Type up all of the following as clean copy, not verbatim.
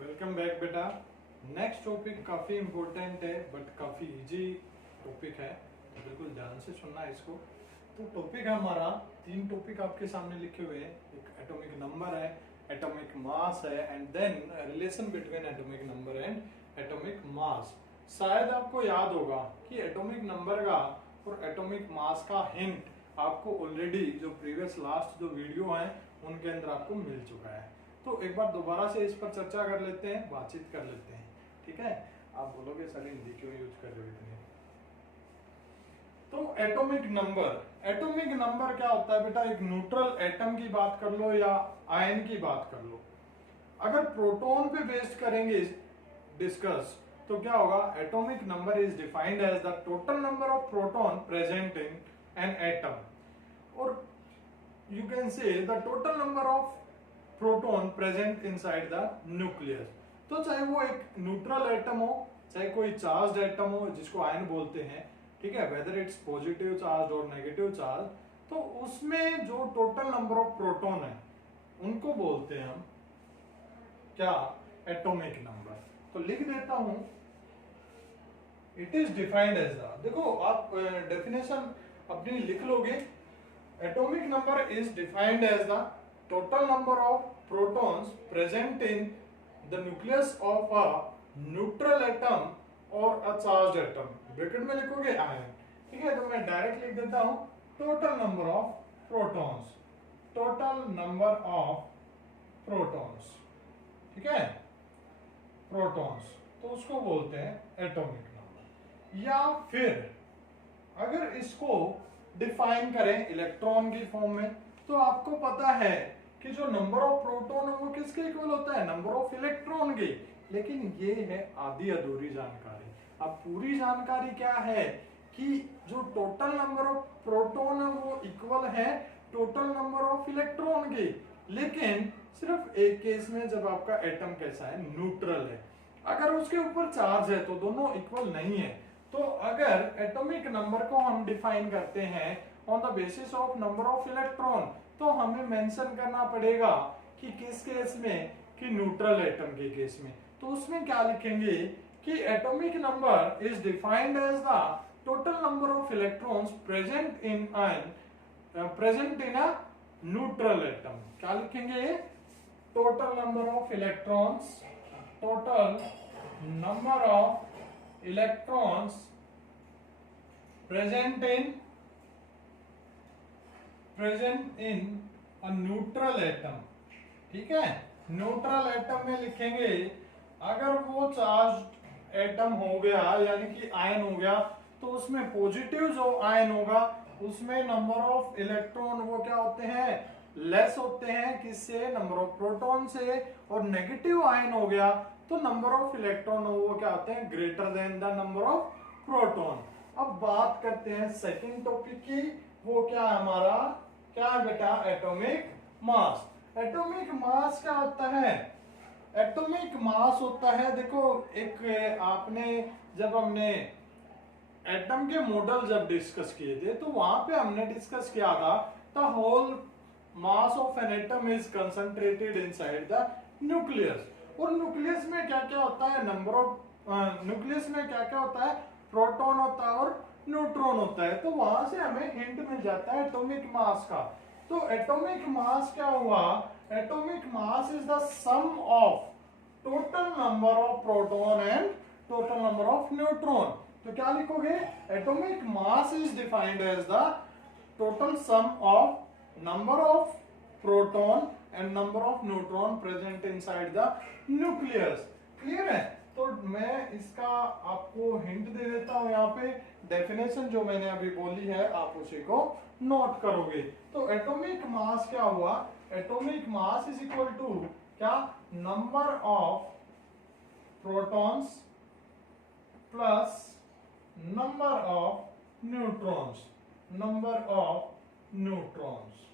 Welcome back बेटा। Next topic काफ़ी important है बट काफ़ी इजी टॉपिक है, तो बिल्कुल ध्यान से सुनना इसको। तो टॉपिक है हमारा, 3 टॉपिक आपके सामने लिखे हुए हैं। एक एटॉमिक नंबर है, एटॉमिक मास है, and then relation between atomic number and atomic mass. शायद आपको याद होगा कि एटॉमिक नंबर का और एटॉमिक मास का हिंट आपको ऑलरेडी जो प्रीवियस लास्ट जो वीडियो है उनके अंदर आपको मिल चुका है। तो एक बार दोबारा से इस पर चर्चा कर लेते हैं, बातचीत कर लेते हैं, ठीक है। आप बोलोगे सर हिंदी क्यों यूज कर रहे हो इतने। तो एटॉमिक नंबर क्या होता है बेटा? एक न्यूट्रल एटम की बात कर लो या आयन की बात कर लो, अगर प्रोटॉन पे बेस्ड करेंगे डिस्कस तो क्या होगा? Atomic number is defined as the total number of proton present in an atom, और you can say the total number of proton present inside the nucleus. तो चाहे वो एक न्यूट्रल एटम हो, चाहे कोई चार्ज्ड एटम हो जिसको आयन बोलते हैं, ठीक है, वेदर इट्स पॉजिटिव चार्ज और नेगेटिव चार्ज, तो उसमें जो टोटल नंबर ऑफ प्रोटॉन है उनको बोलते हैं हम क्या? Atomic number. तो लिख देता हूं, it is defined as the, देखो आप डेफिनेशन अपनी लिख लोगे। Atomic number is defined as the total number of protons present in the nucleus of a neutral atom or a charged atom। Bracket में लिखोगे आयन, ठीक है। तो मैं डायरेक्ट लिख देता हूं total number of protons, total number of protons, ठीक है, प्रोटॉन्स, तो उसको बोलते हैं एटॉमिक नंबर। या फिर अगर इसको डिफाइन करें इलेक्ट्रॉन की फॉर्म में, तो आपको पता है कि जो नंबर ऑफ प्रोटॉन है वो किसके इक्वल होता है? नंबर ऑफ इलेक्ट्रॉन के। लेकिन ये है आधी अधूरी जानकारी। अब पूरी जानकारी क्या है कि जो टोटल नंबर ऑफ प्रोटॉन है वो इक्वल है टोटल नंबर ऑफ इलेक्ट्रॉन के, लेकिन सिर्फ एक केस में, जब आपका एटम कैसा है? न्यूट्रल है। अगर उसके ऊपर चार्ज है तो दोनों इक्वल नहीं है। तो अगर एटॉमिक नंबर को हम डिफाइन करते हैं on the basis of number of electron, तो हमें मेंशन करना पड़ेगा कि किस केस में? कि न्यूट्रल एटम के केस में। तो उसमें क्या लिखेंगे कि atomic number is defined as the total number of electrons present in a neutral atom. क्या लिखेंगे? Total number of electrons, total number of electrons present in a neutral atom, ठीक है। न्यूट्रल एटम में लिखेंगे अगर वो चार्ज एटम हो गया यानी कि आयन हो गया, तो उसमें पॉजिटिव जो आयन होगा उसमें नंबर ऑफ इलेक्ट्रॉन वो क्या होते हैं? लेस होते हैं। किससे? नंबर ऑफ प्रोटॉन से। और नेगेटिव आयन हो गया तो नंबर ऑफ इलेक्ट्रॉन वो क्या होते हैं? Greater than the number of proton. अब बात करते हैं सेकेंड टॉपिक की, वो क्या है हमारा? क्या है बेटा? Atomic mass. एटॉमिक मास क्या होता है? एटॉमिक मास होता है, देखो एक आपने जब हमने एटम के मॉडल जब डिस्कस किए थे तो वहां पे हमने डिस्कस किया था the whole mass of an atom is concentrated inside the nucleus. और न्यूक्लियस में क्या क्या होता है? नंबर ऑफ न्यूक्लियस में क्या क्या होता है? प्रोटॉन होता है और न्यूट्रॉन होता है। तो वहां से हमें हिंट मिल जाता है एटॉमिक मास का। तो एटॉमिक मास क्या हुआ? Atomic mass is the sum of total number of proton and total number of neutron. तो क्या लिखोगे? Atomic mass is defined as the total sum of number of proton and number of neutron present inside the nucleus. Clear है? तो मैं इसका आपको hint दे देता हूं, यहाँ पे डेफिनेशन जो मैंने अभी बोली है आप उसी को नोट करोगे। तो एटॉमिक मास क्या हुआ? Atomic mass is equal to क्या? Number of protons plus number of neutrons, number of neutrons.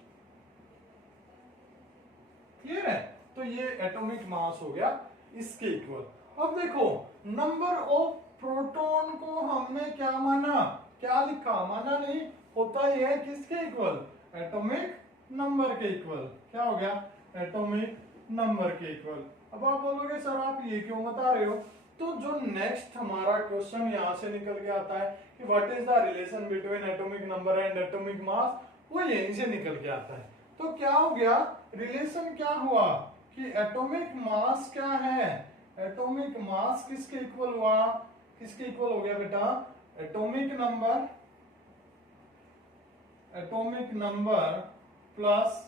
Clear है? तो ये एटॉमिक मास हो गया इसके इक्वल। अब देखो नंबर ऑफ प्रोटॉन को हमने क्या माना? क्या लिखा? माना नहीं, होता ही है किसके इक्वल? एटॉमिक नंबर के इक्वल। क्या हो गया? एटॉमिक नंबर के इक्वल। अब आप बोलोगे सर आप ये क्यों बता रहे हो, तो जो नेक्स्ट हमारा क्वेश्चन यहाँ से निकल के आता है कि what is the relation between atomic number and atomic मास, वो यहीं से निकल के आता है। तो क्या हो गया, रिलेशन क्या हुआ कि एटॉमिक मास क्या है, एटॉमिक मास किसके इक्वल हुआ, किसके इक्वल हो गया बेटा, atomic number plus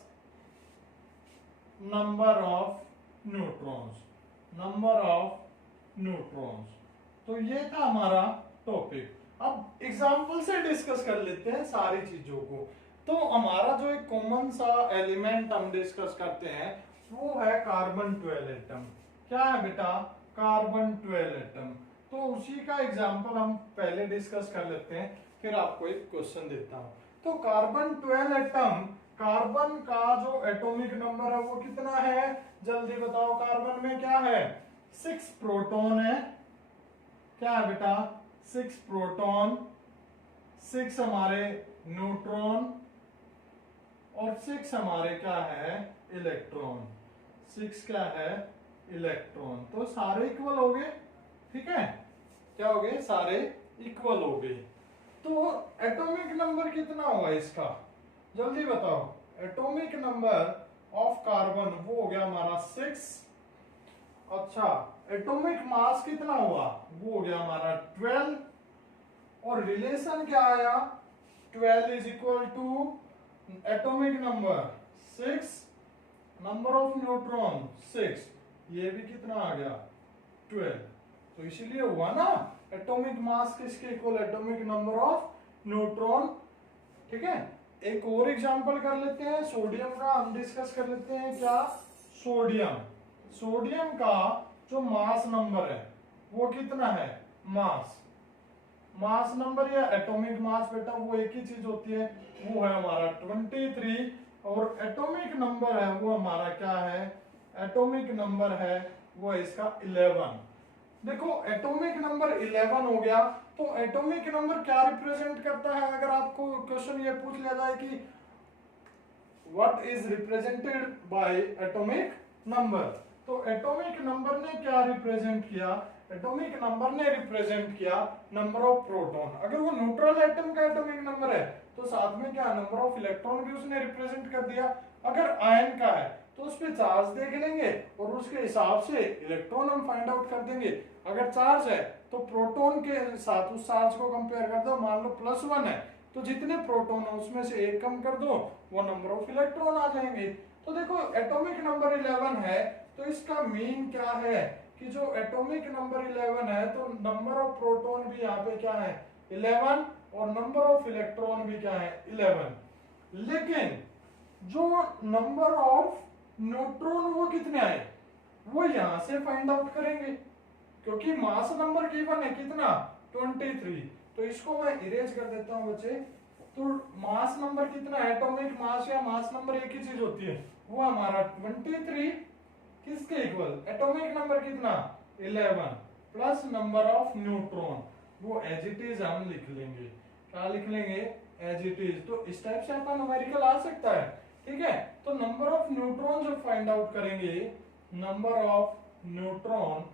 number of neutrons. तो ये था हमारा टॉपिक। अब एग्जांपल से डिस्कस कर लेते हैं सारी चीजों को। तो हमारा जो एक कॉमन सा एलिमेंट हम डिस्कस करते हैं वो है कार्बन 12 एटम। क्या है बेटा, कार्बन 12 एटम। तो उसी का एग्जांपल हम पहले डिस्कस कर लेते हैं, फिर आपको एक क्वेश्चन देता हूं। तो कार्बन 12 एटम, कार्बन का जो एटॉमिक नंबर है वो कितना है, जल्दी बताओ। कार्बन में क्या है, 6 प्रोटॉन है। क्या है बेटा, 6 प्रोटॉन, 6 हमारे न्यूट्रॉन और 6 हमारे क्या है, इलेक्ट्रॉन। 6 क्या है, इलेक्ट्रॉन। तो सारे इक्वल हो गए, ठीक है, क्या हो गए, सारे इक्वल हो गए। तो एटॉमिक नंबर कितना हुआ इसका, जल्दी बताओ। एटॉमिक नंबर ऑफ कार्बन वो हो गया हमारा 6। अच्छा, एटॉमिक मास कितना हुआ, वो हो गया हमारा 12। और रिलेशन क्या आया, 12 is equal to atomic number 6, number of neutron 6, ये भी कितना आ गया, 12। तो इसीलिए हुआ ना एटॉमिक मास किसके equal, atomic number of neutron. ठीक है, एक और एग्जांपल कर लेते हैं सोडियम का, हम डिस्कस कर लेते हैं क्या, सोडियम का जो मास नंबर है वो कितना है, मास नंबर या एटॉमिक मास बेटा वो एक ही चीज होती है, वो है हमारा 23। और एटॉमिक नंबर है वो हमारा क्या है, एटॉमिक नंबर है वो है इसका 11। देखो एटॉमिक नंबर 11 हो गया, तो एटॉमिक नंबर क्या रिप्रेजेंट करता है, अगर आपको क्वेश्चन ये पूछ लिया जाए कि what is represented by atomic number, तो एटॉमिक नंबर ने क्या रिप्रेजेंट किया, एटॉमिक नंबर ने रिप्रेजेंट किया नंबर ऑफ प्रोटॉन। अगर वो न्यूट्रल एटम का एटॉमिक नंबर है तो साथ में क्या, नंबर ऑफ इलेक्ट्रॉन भी उसने रिप्रेजेंट कर दिया। अगर आयन का है तो उस पे चार्ज देख लेंगे और उसके हिसाब से इलेक्ट्रॉन हम फाइंड आउट कर देंगे। अगर चार्ज है तो प्रोटॉन के साथ उस चार्ज को कंपेयर कर दो, मान लो +1 है तो जितने प्रोटॉन है उसमें से एक कम कर दो, वो नंबर ऑफ इलेक्ट्रॉन आ जाएंगे। तो देखो एटॉमिक नंबर 11 है, तो इसका मीन क्या है कि जो एटॉमिक नंबर 11 है तो नंबर ऑफ प्रोटॉन भी यहाँ पे क्या है 11 और नंबर ऑफ इलेक्ट्रॉन भी क्या है 11। लेकिन जो नंबर ऑफ न्यूट्रॉन वो कितने आए, वो यहां से फाइंड आउट करेंगे, क्योंकि मास नंबर गिवन है कितना 23। तो इसको मैं इरेज कर देता हूं बच्चे। तो मास नंबर कितना है, एटॉमिक मास या मास नंबर एक ही चीज होती है, वो हमारा 23 किसके इक्वल, एटॉमिक नंबर कितना 11 प्लस नंबर ऑफ न्यूट्रॉन, वो एज इट इज हम लिख लेंगे। क्या लिख लेंगे, एज इट इज। तो इस टाइप से आपका न्यूमेरिकल आ सकता है, ठीक है। तो नंबर ऑफ न्यूट्रॉन जो फाइंड आउट करेंगे, नंबर ऑफ न्यूट्रॉन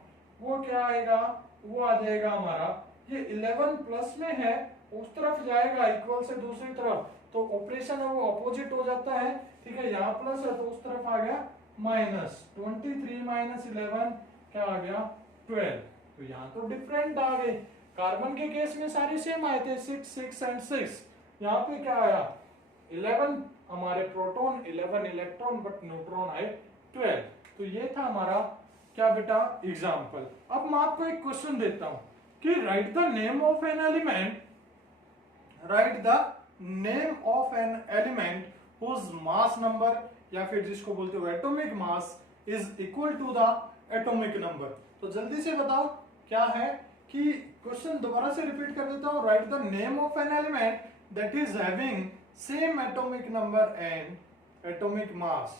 वो क्या आएगा, वो आ जाएगा हमारा, ये 11 प्लस में है उस तरफ जाएगा इक्वल से दूसरी तरफ, तो ऑपरेशन है वो अपोजिट हो जाता है, ठीक है। यहाँ प्लस है तो उस तरफ आ गया माइनस, 23 माइनस 11 क्या आ गया 12। तो यहाँ तो डिफरेंट आ गए, कार्बन के केस में सारे सेम आए थे 6 6 एंड 6, यहाँ पे क्या आया 11 हमारे प्रोटॉन 11 इलेक्ट्रॉन बट न्यूट्रॉन आए 12। तो ये था हमारा क्या बेटा एग्जाम्पल। अब मैं आपको एक क्वेश्चन देता हूं कि write the name of an element, write the name of an element whose mass number या फिर जिसको बोलते हो atomic mass is equal to the atomic number. तो जल्दी से बताओ क्या है कि क्वेश्चन दोबारा से रिपीट कर देता हूं, right the name of an element that is having same atomic number and atomic mass.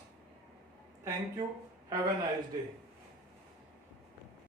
Thank you. Have a nice day.